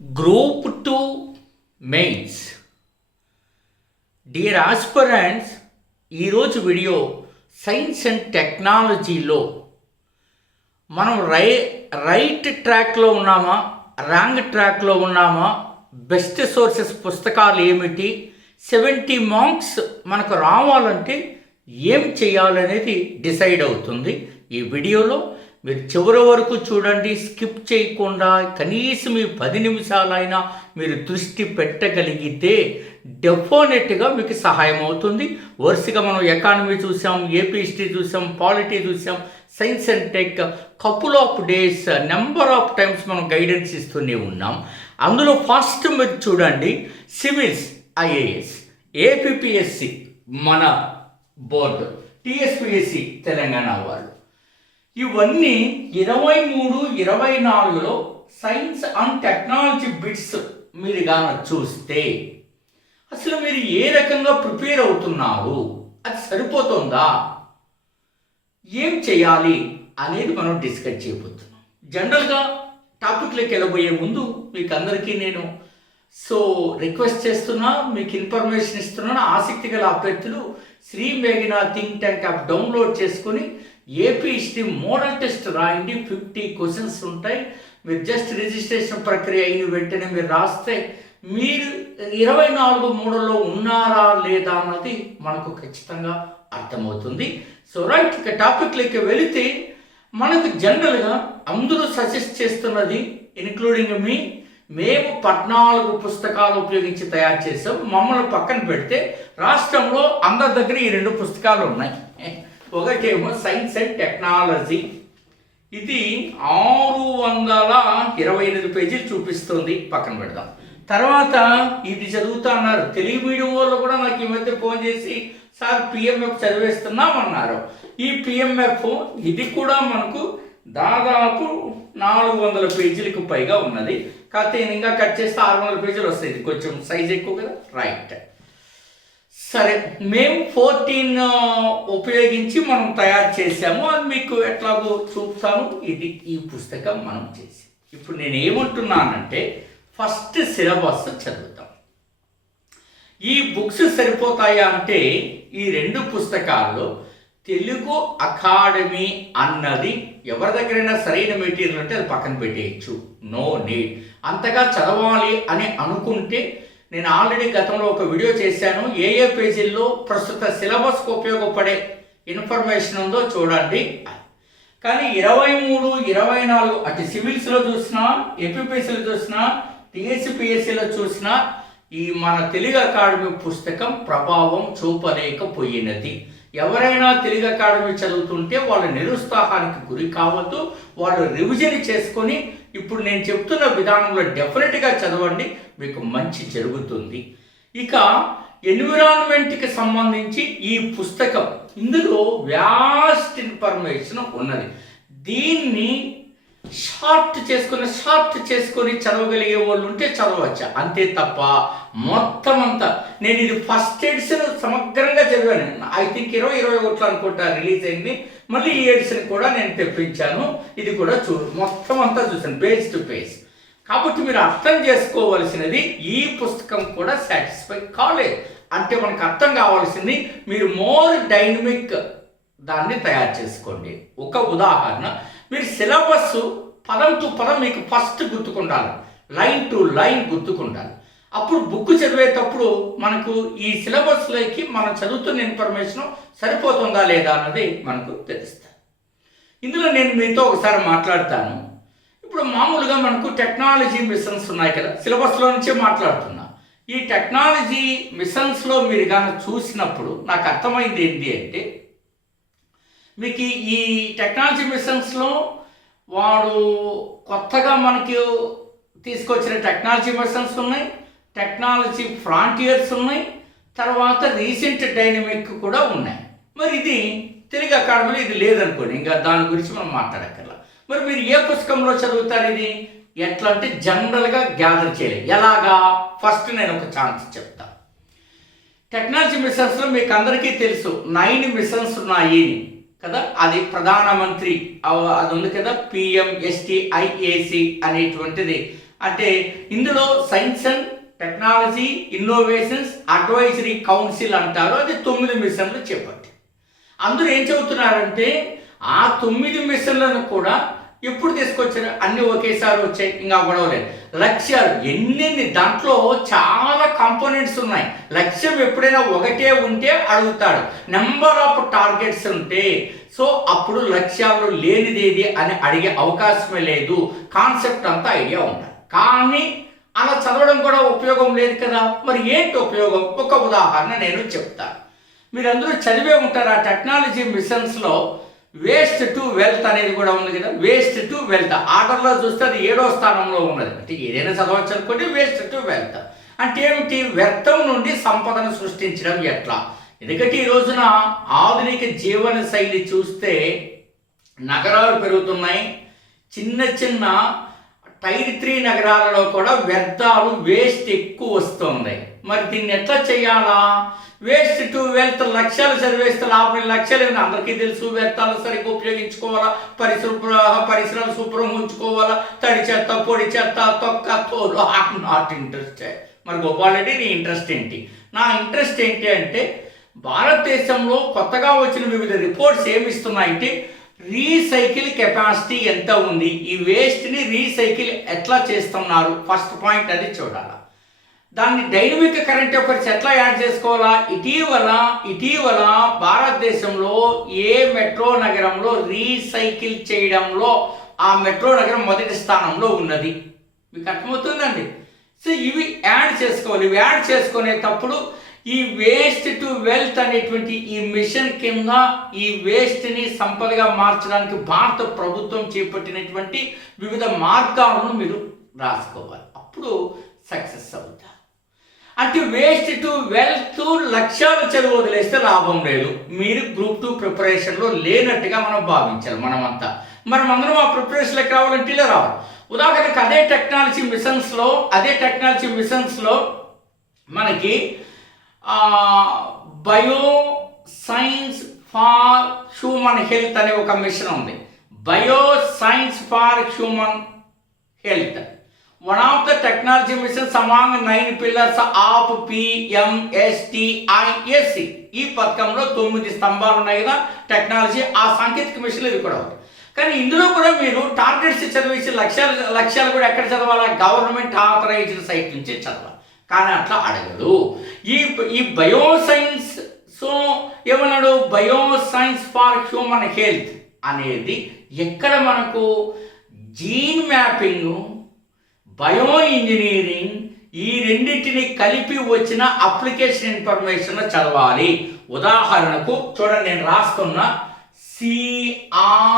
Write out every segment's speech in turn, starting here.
Group 2 Mains. Dear aspirants, ఈరోజు video science and టెక్నాలజీలో మనం రైట్ ట్రాక్లో ఉన్నామా, రాంగ్ ట్రాక్లో ఉన్నామా, బెస్ట్ సోర్సెస్ పుస్తకాలు ఏమిటి, 70 మార్క్స్ మనకు రావాలంటే ఏం చేయాలనేది డిసైడ్ అవుతుంది. ఈ వీడియోలో మీరు చివరి వరకు చూడండి, స్కిప్ చేయకుండా. కనీసం ఈ 10 నిమిషాలైనా మీరు దృష్టి పెట్టగలిగితే డెఫినెట్గా మీకు సహాయం అవుతుంది. వరుసగా మనం ఎకానమీ చూసాం, ఏపీ హిస్టరీ చూసాం, పాలిటీ చూసాం, science and tech couple of days number of times మనం గైడెన్స్ ఇస్తూనే ఉన్నాం. అందులో ఫస్ట్ మీరు చూడండి, సివిల్స్ ఐఏఎస్, ఏపీపీఎస్సి మన బోర్డు, టీఎస్పీఎస్సి తెలంగాణ వాళ్ళు, ఇవన్నీ 23, 24లో సైన్స్ అండ్ టెక్నాలజీ బిట్స్ మీరు కానీ చూస్తే అసలు మీరు ఏ రకంగా ప్రిపేర్ అవుతున్నారు, అది సరిపోతుందా, ఏం చేయాలి అనేది మనం డిస్కస్ చేయబోతున్నాం. జనరల్గా టాపిక్లోకి వెళ్ళబోయే ముందు మీకు అందరికీ నేను రిక్వెస్ట్ చేస్తున్నా, మీకు ఇన్ఫర్మేషన్ ఇస్తున్నాను. ఆసక్తి గల అభ్యర్థులు శ్రీ మేఘనా థింక్ ట్యాంక్ యాప్ డౌన్లోడ్ చేసుకుని ఏపీ హిస్టరీ మోడల్ టెస్ట్ రాయండి. 50 క్వశ్చన్స్ ఉంటాయి. మీరు జస్ట్ రిజిస్ట్రేషన్ ప్రక్రియ అయిన వెంటనే మీరు రాస్తే మీరు 24 మూడలో ఉన్నారా లేదా అన్నది మనకు ఖచ్చితంగా అర్థమవుతుంది. రైట్, ఇక టాపిక్లోకి వెళితే మనకు జనరల్గా అందరూ సజెస్ట్ చేస్తున్నది, ఇన్క్లూడింగ్ మేము 14 పుస్తకాలు ఉపయోగించి తయారు చేసాం. మమ్మల్ని పక్కన పెడితే రాష్ట్రంలో అందరి దగ్గర ఈ 2 పుస్తకాలు ఉన్నాయి. ఒకటేమో సైన్స్ అండ్ టెక్నాలజీ, ఇది 628 పేజీలు చూపిస్తుంది, పక్కన పెడదాం. తర్వాత ఇది చదువుతా అన్నారు. తెలుగు మీడియం వాళ్ళు కూడా నాకు ఈ మధ్య ఫోన్ చేసి సార్ పిఎంఎఫ్ చదివేస్తున్నామన్నారు. ఈ పిఎంఎఫ్ ఇది కూడా మనకు దాదాపు 400 పేజీలకు పైగా ఉన్నది. కాకపోతే ఇంకా కట్ చేస్తే 600 పేజీలు వస్తాయి. ఇది కొంచెం సైజ్ ఎక్కువ కదా. రైట్, సరే, మేము 14 ఉపయోగించి మనం తయారు చేసాము. అది మీకు ఎట్లాగో చూపుతాను. ఇది ఈ పుస్తకం మనం చేసి. ఇప్పుడు నేను ఏమంటున్నానంటే ఫస్ట్ సిలబస్ చదువుతాం. ఈ బుక్స్ సరిపోతాయా అంటే ఈ 2 పుస్తకాల్లో తెలుగు అకాడమీ అన్నది ఎవరి దగ్గరైనా సరైన మెటీరియల్ అంటే అది పక్కన పెట్టేయచ్చు. నో నీడ్ అంతగా చదవాలి అని అనుకుంటే నేను ఆల్రెడీ గతంలో ఒక వీడియో చేశాను. ఏ పేజీల్లో ప్రస్తుత సిలబస్కు ఉపయోగపడే ఇన్ఫర్మేషన్ ఉందో చూడండి. కానీ 23, 24 అటు సివిల్స్లో చూసినా, ఏపీపీఎస్సీలో చూసినా, టీఎస్పీఎస్సీలో చూసినా ఈ మన తెలుగు అకాడమీ పుస్తకం ప్రభావం చూపలేకపోయినది. ఎవరైనా తెలుగు అకాడమీ చదువుతుంటే వాళ్ళు నిరుత్సాహానికి గురి కావద్దు. వాళ్ళు రివిజన్ చేసుకొని ఇప్పుడు నేను చెప్తున్న విధానంలో డెఫినెట్గా చదవండి, మీకు మంచి జరుగుతుంది. ఇక ఎన్విరాన్మెంట్కి సంబంధించి ఈ పుస్తకం, ఇందులో వ్యాస్ట్ ఇన్ఫర్మేషన్ ఉన్నది. దీన్ని షార్ట్ చేసుకొని చదవగలిగే వాళ్ళు ఉంటే చదవచ్చు, అంతే తప్ప మొత్తం అంతా నేను ఇది ఫస్ట్ ఎడిషన్ సమగ్రంగా చదివాను. ఐ థింక్ 21 అనుకుంటా రిలీజ్ అయింది. మళ్ళీ ఈ ఎడిషన్ కూడా నేను తెప్పించాను. ఇది కూడా మొత్తం అంతా చూసాను, పేజ్ టు పేజ్. కాబట్టి మీరు అర్థం చేసుకోవలసినది ఈ పుస్తకం కూడా సాటిస్ఫై కాలేదు. అంటే మనకు అర్థం కావాల్సింది మీరు మోర్ డైనమిక్ దాన్ని తయారు చేసుకోండి. ఒక ఉదాహరణ, మీరు సిలబస్ పదం టు పదం మీకు ఫస్ట్ గుర్తుకుండాలి, లైన్ టు లైన్ గుర్తుకుండాలి. అప్పుడు బుక్ చదివేటప్పుడు మనకు ఈ సిలబస్లోకి మనం చదువుతున్న ఇన్ఫర్మేషన్ సరిపోతుందా లేదా అన్నది మనకు తెలుస్తుంది. ఇందులో నేను మీతో ఒకసారి మాట్లాడతాను. ఇప్పుడు మామూలుగా మనకు టెక్నాలజీ మిషన్స్ ఉన్నాయి కదా, సిలబస్లో నుంచే మాట్లాడుతున్నా. ఈ టెక్నాలజీ మిషన్స్లో మీరు కానీ చూసినప్పుడు నాకు అర్థమైంది ఏంటి అంటే, మీకు ఈ టెక్నాలజీ మిషన్స్లో వాడు కొత్తగా మనకి తీసుకొచ్చిన టెక్నాలజీ మిషన్స్ ఉన్నాయి, టెక్నాలజీ ఫ్రాంటియర్స్ ఉన్నాయి, తర్వాత రీసెంట్ డైనమిక్ కూడా ఉన్నాయి. మరి ఇది తెలుగు అకాడమీలో ఇది లేదనుకోండి, ఇంకా దాని గురించి మనం మాట్లాడక్కర్లా. మరి మీరు ఏ పుస్తకంలో చదువుతారు? ఇది ఎట్లా అంటే జనరల్గా గ్యాదర్ చేయలేదు. ఎలాగా? ఫస్ట్ నేను ఒక ఛాన్స్ చెప్తాను. టెక్నాలజీ మిషన్స్లో మీకు అందరికీ తెలుసు 9 మిషన్స్ ఉన్నాయి కదా. అది ప్రధానమంత్రి అది ఉంది కదా, PMSTIAC అనేటువంటిది అంటే ఇందులో science and technology innovations advisory council అంటారు. అది 9 మిషన్లు చేపట్టి అందరూ ఏం చెబుతున్నారంటే ఆ 9 మిషన్లను కూడా ఎప్పుడు తీసుకొచ్చారు, అన్నీ ఒకేసారి వచ్చాయి, ఇంకా గొడవలేదు. లక్ష్యాలు ఎన్నెన్ని, దాంట్లో చాలా కాంపోనెంట్స్ ఉన్నాయి. లక్ష్యం ఎప్పుడైనా ఒకటే ఉంటే అడుగుతాడు, నెంబర్ ఆఫ్ టార్గెట్స్ ఉంటే సో అప్పుడు లక్ష్యాలు లేనిదేది అని అడిగే అవకాశమే లేదు. కాన్సెప్ట్ అంతా ఐడియా ఉండాలి. కానీ అలా చదవడం కూడా ఉపయోగం లేదు కదా. మరి ఏంటి ఉపయోగం? ఒక ఉదాహరణ నేను చెప్తాను. మీరందరూ చదివే ఉంటారు. ఆ టెక్నాలజీ మిషన్స్లో వేస్ట్ టు వెల్త్ అనేది కూడా ఉంది కదా. వేస్ట్ టు వెల్త్ ఆర్డర్లో చూస్తే అది 7వ స్థానంలో ఉన్నది. అంటే ఏదైనా చదవచ్చు అనుకోండి. వేస్ట్ టు వెల్త్ అంటే ఏమిటి? వ్యర్థం నుండి సంపదను సృష్టించడం ఎట్లా. ఎందుకంటే ఈ రోజున ఆధునిక జీవన శైలి చూస్తే నగరాలు పెరుగుతున్నాయి. చిన్న చిన్న టైర్ 3 నగరాలలో కూడా వ్యర్థాలు వేస్ట్ ఎక్కువ వస్తుంది. మరి దీన్ని ఎట్లా చేయాలా? వేస్ట్ టు వెల్త్ లక్ష్యాలు చదివేస్తే లాభం. లక్ష్యాలు ఏమైనా అందరికీ తెలుసు. వ్యర్థాలు సరిగ్గా ఉపయోగించుకోవాలా, పరిసరాలు శుభ్రం ఉంచుకోవాలా, తడి చెత్త పొడి చెత్త తొక్క తోలు. I'm not interested. మరి గోపాలరెడ్డి నీ ఇంట్రెస్ట్ ఏంటి? నా ఇంట్రెస్ట్ ఏంటి అంటే భారతదేశంలో కొత్తగా వచ్చిన వివిధ రిపోర్ట్స్ ఏమిస్తున్నాయంటే రీసైకిల్ కెపాసిటీ ఎంత ఉంది, ఈ వేస్ట్ని రీసైకిల్ ఎట్లా చేస్తున్నారు, ఫస్ట్ పాయింట్ అది చూడాలి. దాన్ని డైనమిక్ కరెంట్ అఫైర్స్ ఎట్లా యాడ్ చేసుకోవాలా. ఇటీవల భారతదేశంలో ఏ మెట్రో నగరంలో రీసైకిల్ చేయడంలో ఆ మెట్రో నగరం మొదటి స్థానంలో ఉన్నది. మీకు అర్థమవుతుందండి. సో ఇవి యాడ్ చేసుకోవాలి. ఇవి యాడ్ చేసుకునేటప్పుడు ఈ వేస్ట్ టు వెల్త్ అనేటువంటి ఈ మిషన్ కింద ఈ వేస్ట్ని సంపదగా మార్చడానికి భారత ప్రభుత్వం చేపట్టినటువంటి వివిధ మార్గాలను మీరు రాసుకోవాలి. అప్పుడు సక్సెస్ అవుతారు. అంటే వేస్ట్ టు వెల్త్ లక్ష్యాలు చదువు వదిలేస్తే లాభం లేదు. మీరు గ్రూప్ 2 ప్రిపరేషన్లో లేనట్టుగా మనం భావించాలి. మనమందరం ఆ ప్రిపరేషన్లోకి రావాలంటే ఇలా రావాలి. ఉదాహరణకు అదే టెక్నాలజీ మిషన్స్లో మనకి bio science for human health అనే ఒక మిషన్ ఉంది. Bio science for human health one of the technology missions among 9 pillars of PMSTISC. ఈ పథకంలో 9 స్తంభాలు ఉన్నాయి కదా టెక్నాలజీ. ఆ సాంకేతిక మిషన్లు ఇది కూడా ఉంది. కానీ ఇందులో కూడా మీరు టార్గెట్స్ చదివేసి లక్ష్యాలు కూడా ఎక్కడ చదవాలా? గవర్నమెంట్ ఆథరైజ్డ్ సైట్ నుంచి చదవాలి. కానీ అట్లా అడగదు. ఈ బయోసైన్స్ సో ఏమన్నాడు? బయోసైన్స్ ఫార్ హ్యూమన్ హెల్త్ అనేది ఎక్కడ మనకు జీన్ మ్యాపింగ్, బయో ఇంజనీరింగ్ ఈ రెండింటిని కలిపి వచ్చిన అప్లికేషన్ ఇన్ఫర్మేషన్ చదవాలి. ఉదాహరణకు చూడండి, నేను రాస్తున్న CRISPR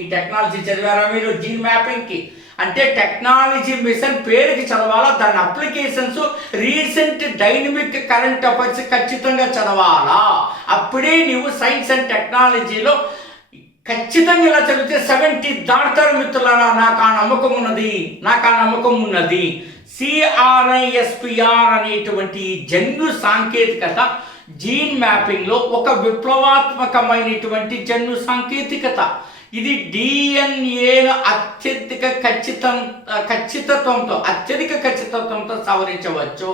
ఈ టెక్నాలజీ చదివారా మీరు? జీన్ మ్యాపింగ్కి అంటే టెక్నాలజీ మిషన్ పేరుకి చదవాలా. దాని applications recent dynamic current affairs ఖచ్చితంగా చదవాలా. అప్పుడే నువ్వు సైన్స్ అండ్ టెక్నాలజీలో ఖచ్చితంగా ఇలా చదివితే 70 దాటుతారు మిత్రులారా. నాకు ఆ నమ్మకం ఉన్నది. CRISPR అనేటువంటి జన్యు సాంకేతికత జీన్ మ్యాపింగ్లో ఒక విప్లవాత్మకమైనటువంటి జన్యు సాంకేతికత. ఇది డిఎన్ఏను అత్యధిక ఖచ్చితత్వంతో సవరించవచ్చు.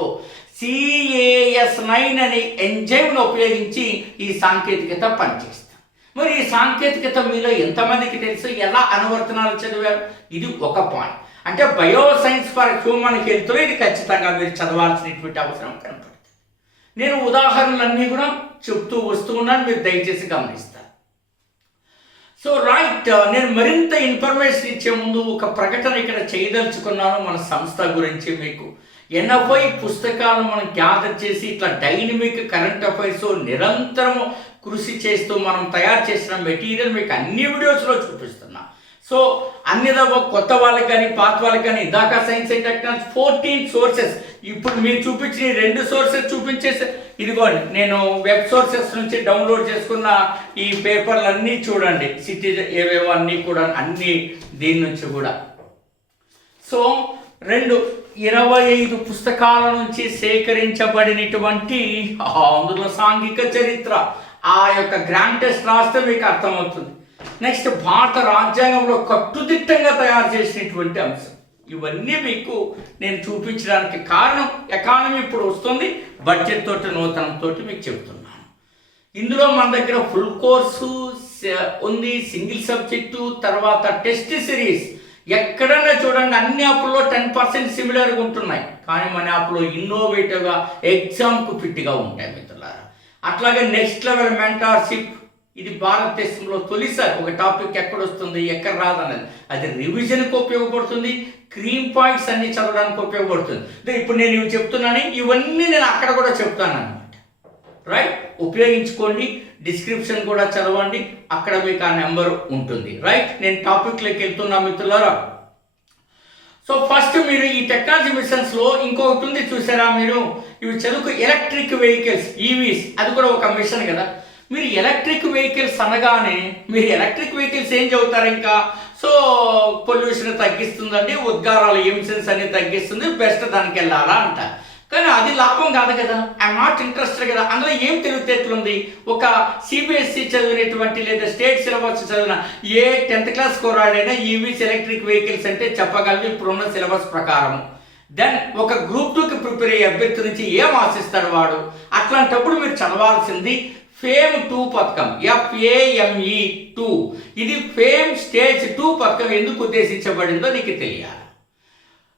CAS9 అనే ఎంజైమ్ను ఉపయోగించి ఈ సాంకేతికత పనిచేస్తుంది. మరి ఈ సాంకేతికత మీలో ఎంతమందికి తెలుసు? ఎలా అనువర్తనాలు చదివారు? ఇది ఒక పాయింట్. అంటే బయోసైన్స్ ఫర్ హ్యూమన్ హెల్త్లో ఇది ఖచ్చితంగా మీరు చదవాల్సినటువంటి అవసరం కనపడుతుంది. నేను ఉదాహరణలన్నీ కూడా చెప్తూ వస్తూ ఉన్నాను, మీరు దయచేసి గమనిస్తారు. సో రైట్, నేను మరింత ఇన్ఫర్మేషన్ ఇచ్చే ముందు ఒక ప్రకటన ఇక్కడ చేయదలుచుకున్నాను మన సంస్థ గురించి. మీకు 80 పుస్తకాలను మనం గ్యాదర్ చేసి ఇట్లా డైనమిక్ కరెంట్ అఫైర్స్ నిరంతరము కృషి చేస్తూ మనం తయారు చేసిన మెటీరియల్ మీకు అన్ని వీడియోస్లో చూపిస్తున్నా. సో అన్ని కొత్త వాళ్ళకి కానీ పాత వాళ్ళకి కానీ ఇందాక సైన్స్ అండ్ టెక్నాలజీ 14 సోర్సెస్. ఇప్పుడు మీరు చూపించిన 2 సోర్సెస్ చూపించేసి ఇదిగోండి, నేను వెబ్ సోర్సెస్ నుంచి డౌన్లోడ్ చేసుకున్న ఈ పేపర్లు అన్నీ చూడండి. సిటిజన్ ఏవేవో అన్నీ కూడా అన్నీ దీని నుంచి కూడా. సో 25 పుస్తకాల నుంచి సేకరించబడినటువంటి అందులో సాంఘిక చరిత్ర ఆ యొక్క గ్రాండ్ టెస్ట్ రాస్తే మీకు అర్థమవుతుంది. నెక్స్ట్ భారత రాజ్యాంగంలో కట్టుదిట్టంగా తయారు చేసినటువంటి అంశం. ఇవన్నీ మీకు నేను చూపించడానికి కారణం ఎకానమీ ఇప్పుడు వస్తుంది, బడ్జెట్ తోటి నూతనంతో మీకు చెప్తున్నాను. ఇందులో మన దగ్గర ఫుల్ కోర్సు ఉంది, సింగిల్ సబ్జెక్టు, తర్వాత టెస్ట్ సిరీస్. ఎక్కడైనా చూడండి అన్ని యాప్లో 10% సిమిలర్గా ఉంటున్నాయి, కానీ మన యాప్లో ఇన్నోవేటివ్గా ఎగ్జామ్కు ఫిట్గా ఉంటాయి మిత్రులారా. అట్లాగే నెక్స్ట్ లెవెల్ మెంటార్షిప్, ఇది భారతదేశంలో తొలిసారి ఒక టాపిక్ ఎక్కడ వస్తుంది ఎక్కడ రాదన్నది, అది రివిజన్కి ఉపయోగపడుతుంది, క్రీమ్ పాయింట్స్ అన్ని చదవడానికి ఉపయోగపడుతుంది. ఇప్పుడు నేను ఇవి చెప్తున్నాను, ఇవన్నీ నేను అక్కడ కూడా చెప్తాను అనమాట. రైట్, ఉపయోగించుకోండి. డిస్క్రిప్షన్ కూడా చదవండి, అక్కడ మీకు ఆ నెంబర్ ఉంటుంది. రైట్, నేను టాపిక్లోకి వెళ్తున్నా మిత్రులారా. సో ఫస్ట్ మీరు ఈ టెక్నాలజీ మిషన్స్లో ఇంకొకటి ఉంది చూసారా మీరు, ఇవి చదువుకు ఎలక్ట్రిక్ వెహికల్స్, ఈవీస్, అది కూడా ఒక మిషన్ కదా. మీరు ఎలక్ట్రిక్ వెహికల్స్ అనగానే మీరు ఎలక్ట్రిక్ వెహికల్స్ ఏం చదువుతారు ఇంకా, సో పొల్యూషన్ తగ్గిస్తుందండి, ఉద్గారాలు ఎమిషన్స్ అన్ని తగ్గిస్తుంది, బెస్ట్ దానికి వెళ్ళాలా అంటారు. కానీ అది లాభం కాదు కదా, ఐఎమ్ నాట్ ఇంట్రెస్టెడ్ కదా. అందులో ఏం తెలివితేటలుంది? ఒక సిబిఎస్ఈ చదివినటువంటి లేదా స్టేట్ సిలబస్ చదివిన ఏ 10th క్లాస్ కుర్రాడైనా ఈవీస్ ఎలక్ట్రిక్ వెహికల్స్ అంటే చెప్పగలరు ఇప్పుడున్న సిలబస్ ప్రకారం. దెన్ ఒక గ్రూప్ 2కి ప్రిపేర్ అయ్యే అభ్యర్థి నుంచి ఏం ఆశిస్తాడు వాడు? అట్లాంటప్పుడు మీరు చదవాల్సింది ఫేమ్ 2 పథకం, FAME2. ఇది ఫేమ్ స్టేజ్ 2 పథకం ఎందుకు ఉద్దేశించబడిందో నీకు తెలియాలి.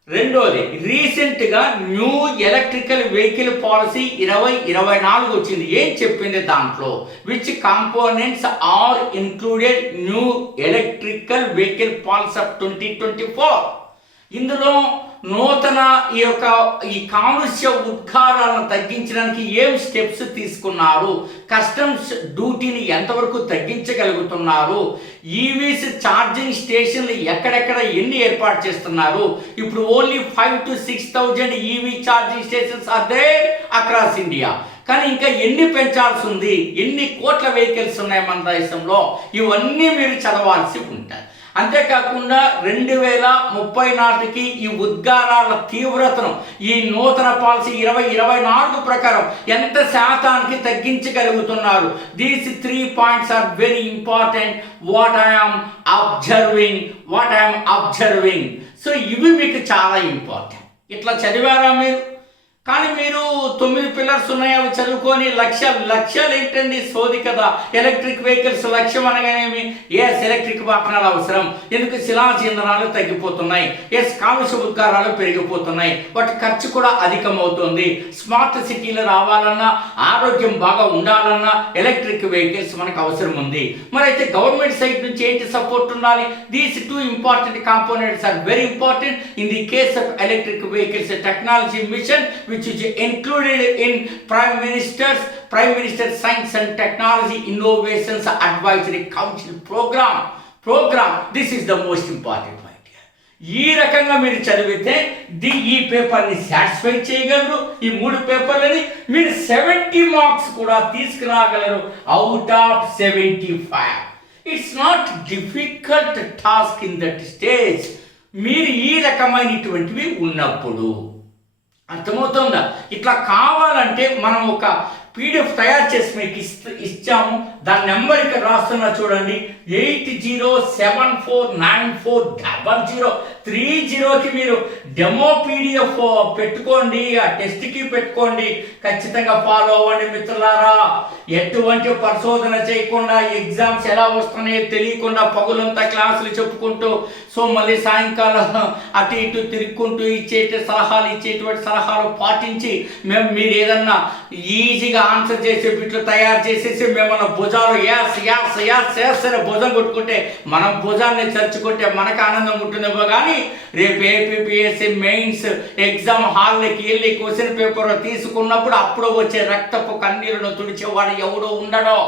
రెండోది, రీసెంట్గా న్యూ ఎలక్ట్రికల్ వెహికల్ పాలసీ 2024 వచ్చింది. ఏం చెప్పింది దాంట్లో? Which components are included new electrical vehicle policy of 2024. ఇందులో నూతన ఈ కాలుష్య ఉద్గారాలను తగ్గించడానికి ఏం స్టెప్స్ తీసుకున్నారు, కస్టమ్స్ డ్యూటీని ఎంతవరకు తగ్గించగలుగుతున్నారు, ఈవీస్ ఛార్జింగ్ స్టేషన్లు ఎక్కడెక్కడ ఎన్ని ఏర్పాటు చేస్తున్నారు. ఇప్పుడు only 5,000 to 6,000 EV charging stations are there across India. కానీ ఇంకా ఎన్ని పెంచాల్సి ఉంది, ఎన్ని కోట్ల వెహికల్స్ ఉన్నాయి మన దేశంలో, ఇవన్నీ మీరు చదవాల్సి ఉంటుంది. అంతేకాకుండా 2030 నాటికి ఈ ఉద్గారాల తీవ్రతను ఈ నూతన పాలసీ 2024 ప్రకారం ఎంత శాతానికి తగ్గించగలుగుతున్నారు. These 3 points are very important. What I'm observing. So ఇవి మీకు చాలా ఇంపార్టెంట్. ఇట్లా చదివారా మీరు? కానీ మీరు 9 పిల్లర్స్ ఉన్నాయి, అవి చదువుకొని లక్ష్యాలు ఏంటండి? సోది కదా. ఎలక్ట్రిక్ వెహికల్స్ లక్ష్యం అనగానేమి? ఎలక్ట్రిక్ వాహనాలు అవసరం, ఎందుకు శిలాజ ఇంధనాలు తగ్గిపోతున్నాయి, కాలుష్య ఉద్గారాలు పెరిగిపోతున్నాయి, వాటి ఖర్చు కూడా అధికమవుతుంది. స్మార్ట్ సిటీలు రావాలన్నా, ఆరోగ్యం బాగా ఉండాలన్నా ఎలక్ట్రిక్ వెహికల్స్ మనకు అవసరం ఉంది. మరి అయితే గవర్నమెంట్ సైడ్ నుంచి ఏంటి సపోర్ట్ ఉండాలి? These 2 important components are very important in the case of electric vehicles technology mission, which is included in Prime Minister's Science and Technology Innovations Advisory Council program. This is the most important, my dear. ఈ రకంగా మీరు చదివితే ఈ పేపర్ని satisfy చేయగలరు. ఈ 3 పేపర్లని మీరు 70 marks కూడా తీసుకురాగలరు out of 75. It's not difficult task in that stage. మీరు ఈ రకమైనటువంటివి ఉన్నప్పుడు అర్థమవుతుందా? ఇట్లా కావాలంటే మనం ఒక PDF తయారు చేసి మీకు ఇచ్చాము. దాని నెంబర్ ఇక్కడ రాస్తున్నా చూడండి, 8074940030కి మీరు డెమో PDF పెట్టుకోండి, ఆ టెస్ట్కి పెట్టుకోండి. ఖచ్చితంగా ఫాలో అవ్వండి మిత్రులారా. ఎటువంటి పరిశోధన చేయకుండా, ఎగ్జామ్స్ ఎలా వస్తున్నాయో తెలియకుండా పగులంతా క్లాసులు చెప్పుకుంటూ, సో మళ్ళీ సాయంకాలం అటు ఇటు తిరుక్కుంటూ ఇచ్చేటువంటి సలహాలు పాటించి మీరు ఏదన్నా ఈజీగా ఆన్సర్ చేసే బిట్లు తయారు చేసేసి మిమ్మల్ని భుజాలు అనే భుజం కొట్టుకుంటే, మనం భుజాన్ని చర్చుకుంటే మనకు ఆనందం ఉంటుందేమో. కానీ రేపు ఏపీపీఎస్సీ మెయిన్స్ ఎగ్జామ్ హాల్లోకి వెళ్ళి క్వశ్చన్ పేపర్ తీసుకున్నప్పుడు అప్పుడు వచ్చే రక్తపు కన్నీరును తుడిచేవాడు ఎవడో ఉండడో.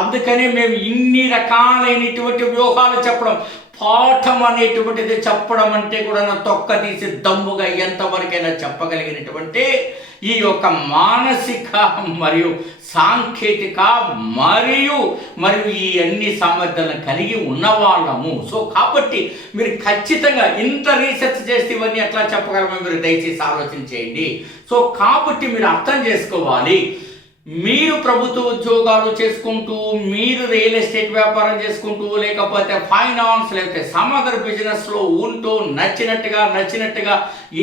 అందుకని మేము ఇన్ని రకాలైనటువంటి వ్యూహాలు చెప్పడం, పాఠం అనేటువంటిది చెప్పడం అంటే కూడా తొక్క తీసి దమ్ముగా ఎంతవరకైనా చెప్పగలిగినటువంటి ఈ యొక్క మానసిక మరియు సాంకేతిక మరియు ఈ అన్ని సామర్థ్యాలను కలిగి ఉన్నవాళ్ళము. సో కాబట్టి మీరు ఖచ్చితంగా ఇంత రీసెర్చ్ చేస్తే ఇవన్నీ ఎట్లా చెప్పగలమో మీరు దయచేసి ఆలోచన చేయండి. సో కాబట్టి మీరు అర్థం చేసుకోవాలి, మీరు ప్రభుత్వ ఉద్యోగాలు చేసుకుంటూ, మీరు రియల్ ఎస్టేట్ వ్యాపారం చేసుకుంటూ, లేకపోతే ఫైనాన్స్, లేకపోతే సమ్ అదర్ బిజినెస్లో ఉంటూ నచ్చినట్టుగా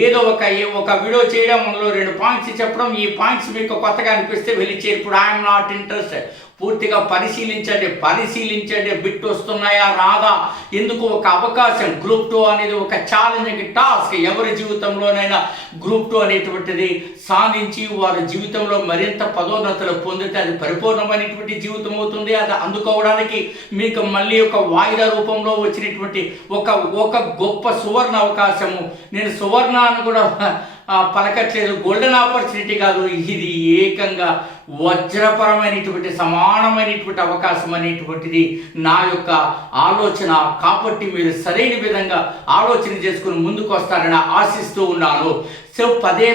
ఏదో ఒక వీడియో చేయడం, అందులో 2 పాయింట్స్ చెప్పడం, ఈ పాయింట్స్ మీకు కొత్తగా అనిపిస్తే వెళ్ళి ఇప్పుడు ఐఎమ్ నాట్ ఇంట్రెస్టెడ్ పూర్తిగా పరిశీలించండి బిట్ వస్తున్నాయా రాదా, ఎందుకు ఒక అవకాశం. గ్రూప్ 2 అనేది ఒక ఛాలెంజింగ్ టాస్క్. ఎవరి జీవితంలోనైనా గ్రూప్ 2 అనేటువంటిది సాధించి వారి జీవితంలో మరింత పదోన్నతులు పొందితే అది పరిపూర్ణమైనటువంటి జీవితం అవుతుంది. అది అందుకోవడానికి మీకు మళ్ళీ ఒక వాయిదా రూపంలో వచ్చినటువంటి ఒక గొప్ప సువర్ణ అవకాశము. నేను సువర్ణ అని కూడా పలకట్లేదు, గోల్డెన్ ఆపర్చునిటీ కాదు, ఇది ఏకంగా వజ్రపరమైనటువంటి సమానమైనటువంటి అవకాశం అనేటువంటిది నా యొక్క ఆలోచన. కాబట్టి మీరు సరైన విధంగా ఆలోచన చేసుకుని ముందుకు వస్తారని ఆశిస్తూ ఉన్నాను. సో పదే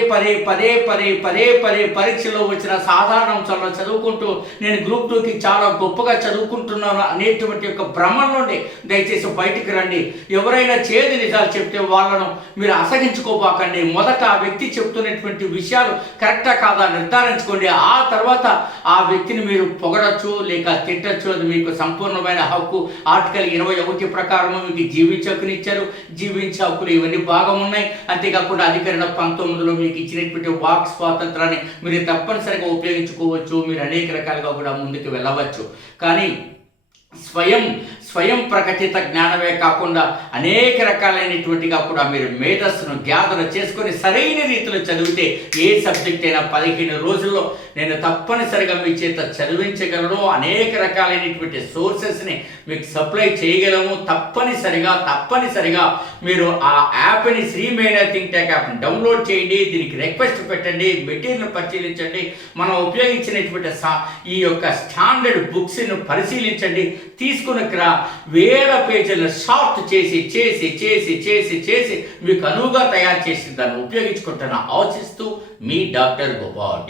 పరీక్షలో వచ్చిన సాధారణ అంశాల్లో చదువుకుంటూ నేను గ్రూప్ 2కి చాలా గొప్పగా చదువుకుంటున్నాను అనేటువంటి యొక్క భ్రమం నుండి దయచేసి బయటికి రండి. ఎవరైనా చేదు నిజాలు చెప్తే వాళ్ళను మీరు అసహించుకోబాకండి. మొదట ఆ వ్యక్తి చెప్తున్నటువంటి విషయాలు కరెక్టా కాదా నిర్ధారించుకోండి. ఆ తర్వాత ఆ వ్యక్తిని మీరు పొగడచ్చు లేక తిట్టచ్చు, అది మీకు సంపూర్ణమైన హక్కు. ఆర్టికల్ 21 ప్రకారం మీకు జీవించే హక్కునిచ్చారు. జీవించే హక్కులు ఇవన్నీ భాగం ఉన్నాయి. అంతేకాకుండా అధికరణ 19లో మీకు ఇచ్చినటువంటి వాక్ స్వాతంత్రాన్ని మీరు తప్పనిసరిగా ఉపయోగించుకోవచ్చు. మీరు అనేక రకాలుగా కూడా ముందుకు వెళ్ళవచ్చు. కానీ స్వయం ప్రకటిత జ్ఞానమే కాకుండా అనేక రకాలైనటువంటిగా కూడా మీరు మేధస్సును గ్యాదర్ చేసుకొని సరైన రీతిలో చదివితే ఏ సబ్జెక్ట్ అయినా 15 రోజుల్లో నేను తప్పనిసరిగా మీ చేత చదివించగలను. అనేక రకాలైనటువంటి సోర్సెస్ని మీకు సప్లై చేయగలము. తప్పనిసరిగా మీరు ఆ యాప్ని శ్రీ మేధా థింక్ ట్యాంక్ యాప్ని డౌన్లోడ్ చేయండి. దీనికి రిక్వెస్ట్ పెట్టండి, మెటీరియల్ పరిశీలించండి. మనం ఉపయోగించినటువంటి ఈ యొక్క స్టాండర్డ్ బుక్స్ను పరిశీలించండి. తీసుకున్న వేల పేజీలను షార్ట్ చేసి మీకు అనువుగా తయారు చేసి దాన్ని ఉపయోగించుకుంటున్న ఆశిస్తూ మీ డాక్టర్ గోపాల్.